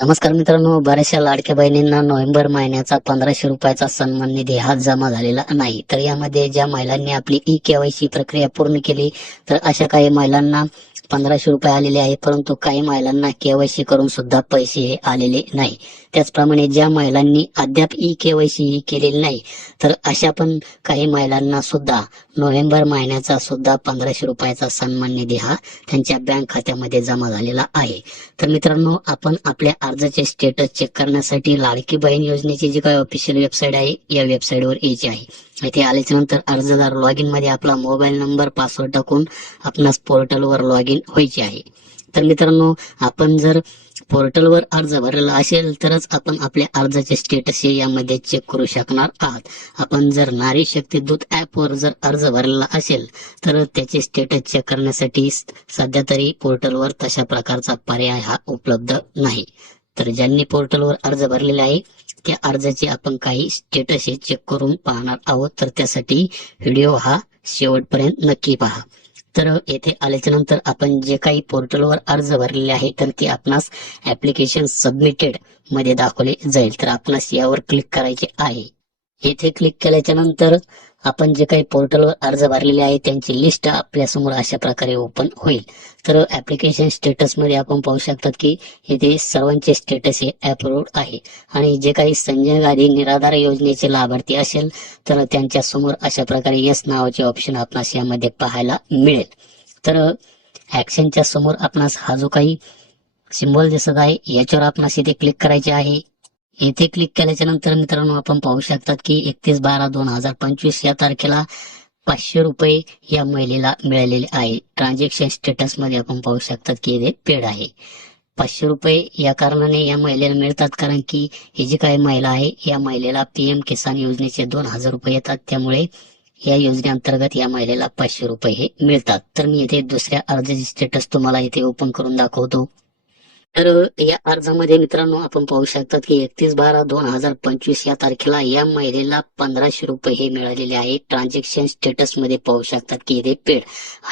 नमस्कार मित्रांनो, बऱ्याचशा लाडक्या बहिणींना नोव्हेंबर महिन्याचा 1500 रुपयाचा सन्मान निधी हा जमा झालेला नाही. तर यामध्ये ज्या महिलांनी आपली ई-केवायसी प्रक्रिया पूर्ण केली, तर अशा काही महिलांना 1500 रुपये आलेले आहे, परंतु काही महिलांना केवायसी करून सुद्धा पैसे हे आलेले नाही. त्याचप्रमाणे ज्या महिलांनी अद्याप ई-केवायसी ही केलेली नाही, तर अशा पण काही महिलांना सुद्धा नोव्हेंबर महिन्याचा सुद्धा 1500 रुपयाचा सन्मान निधी हा त्यांच्या बँक खात्यामध्ये जमा झालेला आहे. तर मित्रांनो, आपण आपल्या अर्जाचे स्टेटस चेक करण्यासाठी लाडकी बहीण योजनेची जी काही ऑफिशियल वेबसाईट आहे, या वेबसाईटवर यायची आहे. इथे आल्याच्या नंतर अर्जदार लॉग इन मध्ये आपला मोबाईल नंबर पासवर्ड टाकून आपणास पोर्टलवर लॉग इन व्हायचे आहे. तर मित्रांनो, आपण जर पोर्टलवर अर्ज भरलेला असेल तरच आपण आपल्या अर्जाचे स्टेटस हे यामध्ये चेक करू शकणार आहात. आपण जर नारी शक्ती दूत ऍपवर जर अर्ज भरलेला असेल तर त्याचे स्टेटस चेक करण्यासाठी सध्या तरी पोर्टलवर तशा प्रकारचा पर्याय हा उपलब्ध नाही. तर ज्यांनी पोर्टलवर अर्ज भरलेला आहे त्या अर्जाचे आपण काही स्टेटस हे चेक करून पाहणार आहोत. तर त्यासाठी व्हिडिओ हा शेवटपर्यंत नक्की पहा. तर येथे आल्याच्या नंतर आपण जे काही पोर्टलवर अर्ज भरलेले आहे तर ते आपणास ऍप्लिकेशन सबमिटेड मध्ये दाखवले जाईल. तर आपणास यावर क्लिक करायचे आहे. येथे क्लिक केल्याच्या नंतर आपण जे काही पोर्टलवर अर्ज भरलेले आहे त्यांची लिस्ट आपल्या समोर अशा प्रकारे ओपन होईल. तर ऍप्लिकेशन स्टेटस मध्ये आपण पाहू शकतात की येथे सर्वांचे स्टेटस हे अप्रूव्ड आहे आणि जे काही संजय गांधी निराधार योजनेचे लाभार्थी असेल तर त्यांच्या समोर अशा प्रकारे यस नावाचे ऑप्शन आपणास यामध्ये पाहायला मिळेल. तर ऍक्शनच्या समोर आपणास हा जो काही सिम्बॉल दिसत आहे याच्यावर आपणास इथे क्लिक करायचे आहे. येथे क्लिक केल्याच्या नंतर मित्रांनो आपण पाहू शकतात की 31/12/2025 या तारखेला 500 रुपये या महिलेला मिळालेले आहे. ट्रान्झॅक्शन स्टेटस मध्ये आपण पाहू शकतात की हे पेड आहे. 500 रुपये या कारणाने या महिलेला मिळतात कारण की ही जी काही महिला आहे या महिलेला PM किसान योजनेचे 2000 रुपये येतात. त्यामुळे या योजनेअंतर्गत या महिलेला 500 रुपये हे मिळतात. तर मी इथे दुसऱ्या अर्जाचे स्टेटस तुम्हाला इथे ओपन करून दाखवतो. तर या अर्जामध्ये मित्रांनो आपण पाहू शकतात की 31/12/2025 या तारखेला या महिलेला 1500 रुपये हे मिळालेले आहे. ट्रान्झॅक्शन स्टेटस मध्ये पाहू शकतात की हे पेड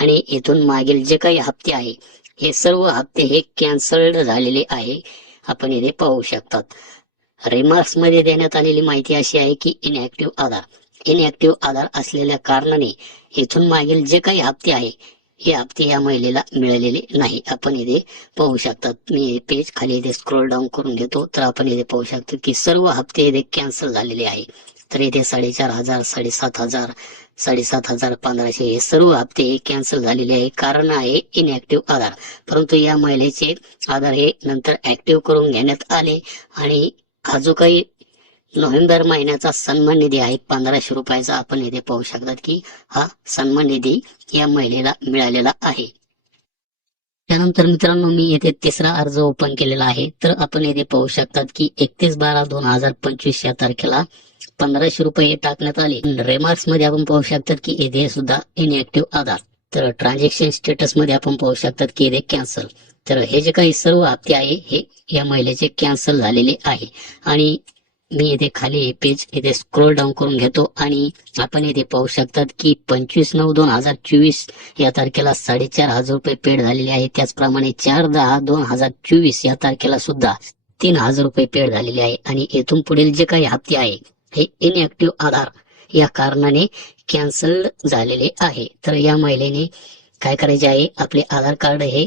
आणि इथून मागील जे काही हप्ते आहे हे सर्व हप्ते हे कॅन्सल्ड झालेले आहे. आपण इथे पाहू शकतात. रिमार्क्स मध्ये देण्यात आलेली माहिती अशी आहे की इनॅक्टिव्ह आधार असलेल्या कारणाने इथून मागील जे काही हप्ते आहे हे हप्ते या महिलेला मिळालेले नाही. आपण इथे पाहू शकतात. मी पेज खाली इथे स्क्रोल डाऊन करून घेतो तर आपण इथे पाहू शकतो की सर्व हप्ते इथे कॅन्सल झालेले आहे. तर इथे 4500, 7500, 7500, हे सर्व हप्ते हे कॅन्सल झालेले आहे. कारण आहे इनॅक्टिव्ह आधार. परंतु या महिलेचे आधार हे नंतर ऍक्टिव्ह करून घेण्यात आले आणि हा जो काही नोव्हेंबर महिन्याचा सन्मान निधी आहे 1500 रुपयाचा आपण इथे पाहू शकतात की हा सन्मान निधी या महिलेला मिळालेला आहे. त्यानंतर मित्रांनो मी येथे तिसरा अर्ज ओपन केलेला आहे. तर आपण येथे पाहू शकतात की 31/12/2025 या तारखेला 1500 रुपये टाकण्यात आले. रिमार्क्स मध्ये आपण पाहू शकतात की येथे सुद्धा इनॅक्टिव्ह आधार. तर ट्रान्झॅक्शन स्टेटस मध्ये आपण पाहू शकतात की येथे कॅन्सल. तर हे जे काही सर्व हप्ते आहे हे या महिलेचे कॅन्सल झालेले आहे आणि मी इथे खाली पेज इथे स्क्रोल डाऊन करून घेतो आणि आपण इथे पाहू शकतात की 25/9/2024 या तारखेला 4500 रुपये पेड झालेले आहे. त्याचप्रमाणे 4/10/2024 या तारखेला सुद्धा 3000 रुपये पेड झालेले आहे आणि येथून पुढील जे काही हप्ते आहे हे इनॅक्टिव्ह आधार या कारणाने कॅन्सल झालेले आहे. तर या महिलेने काय करायचे आहे, आपले आधार कार्ड हे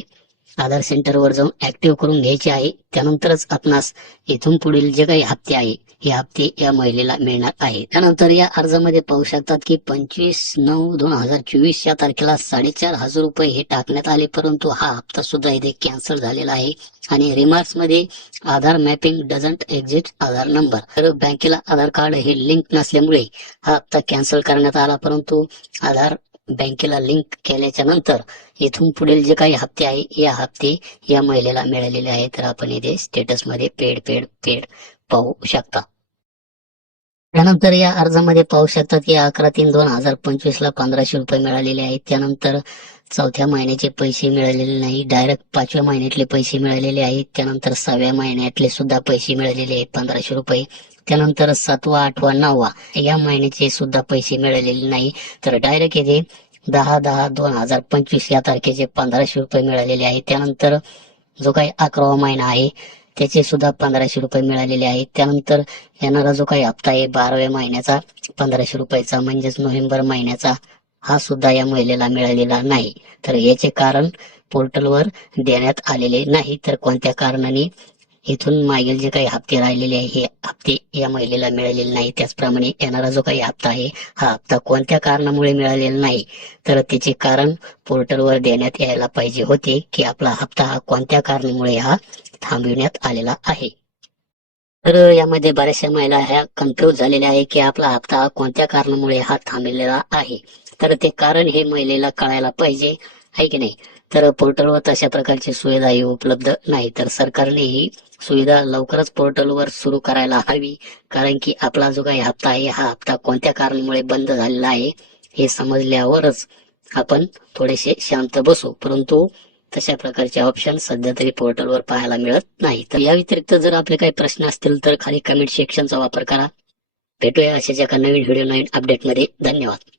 आधार सेंटरवर जाऊन ऍक्टिव्ह करून घ्यायचे आहे. त्यानंतरच आपणास इथून पुढील जे काही हप्ते आहे हे हप्ते या महिलेला मिळणार आहे. त्यानंतर या अर्जामध्ये पाहू शकतात की 25/9/2024 या तारखेला 4500 रुपये हे टाकण्यात आले, परंतु हा हप्ता सुद्धा इथे कॅन्सल झालेला आहे आणि रिमार्क्स मध्ये Aadhaar mapping doesn't exist Aadhaar number. तर बँकेला आधार कार्ड हे लिंक नसल्यामुळे हा हप्ता कॅन्सल करण्यात आला, परंतु आधार बँकेला लिंक केल्याच्या नंतर इथून पुढील जे काही हप्ते आहे या हप्ते या महिलेला मिळालेले आहे. तर आपण इथे स्टेटस मध्ये पेड पेड पेड पाहू शकता. त्यानंतर या अर्जामध्ये पाहू शकतात की 11/3/2025 ला 1500 रुपये मिळालेले आहेत. त्यानंतर चौथ्या महिन्याचे पैसे मिळालेले नाही, डायरेक्ट 5व्या महिन्यातले पैसे मिळालेले आहेत. त्यानंतर 6व्या महिन्यातले सुद्धा पैसे मिळालेले आहेत 1500 रुपये. त्यानंतर 7वा, 8वा, 9वा या महिन्याचे सुद्धा पैसे मिळालेले नाही. तर डायरेक्ट येथे 10/10/2025 या तारखेचे 1500 रुपये मिळालेले आहेत. त्यानंतर जो काही 11वा महिना आहे त्याचे सुद्धा 1500 रुपये मिळालेले आहेत. त्यानंतर येणारा जो काही हप्ता आहे 12व्या महिन्याचा 1500 रुपयाचा म्हणजेच नोव्हेंबर महिन्याचा, हा सुद्धा या महिलेला मिळालेला नाही. तर याचे कारण पोर्टलवर देण्यात आलेले नाही. तर कोणत्या कारणाने इथून मागील जे काही हप्ते राहिलेले आहे हे हप्ते या महिलेला मिळालेले नाही. त्याचप्रमाणे येणारा जो काही हप्ता आहे हा हप्ता कोणत्या कारणामुळे मिळालेला नाही, तर त्याचे कारण पोर्टलवर देण्यात यायला पाहिजे होते की आपला हप्ता हा कोणत्या कारणामुळे हा थांबविण्यात आलेला आहे. तर यामध्ये बऱ्याचशा महिला ह्या कन्फ्यूज झालेल्या आहे की आपला हप्ता कोणत्या कारणामुळे हा थांबलेला आहे. तर ते कारण हे महिलेला कळायला पाहिजे, आहे की नाही. तर पोर्टलवर तशा प्रकारची सुविधा ही उपलब्ध नाही. तर सरकारने ही सुविधा लवकरच पोर्टलवर सुरू करायला हवी. कारण की आपला जो काही हप्ता आहे हा हप्ता कोणत्या कारणामुळे बंद झालेला आहे हे समजल्यावरच आपण थोडेसे शांत बसू. परंतु तशा प्रकारचे ऑप्शन सध्या तरी पोर्टलवर पाहायला मिळत नाही. तर या व्यतिरिक्त जर आपले काही प्रश्न असतील तर खाली कमेंट सेक्शनचा वापर करा. भेटूया अशाच एका नवीन व्हिडिओ नवीन अपडेटमध्ये. धन्यवाद.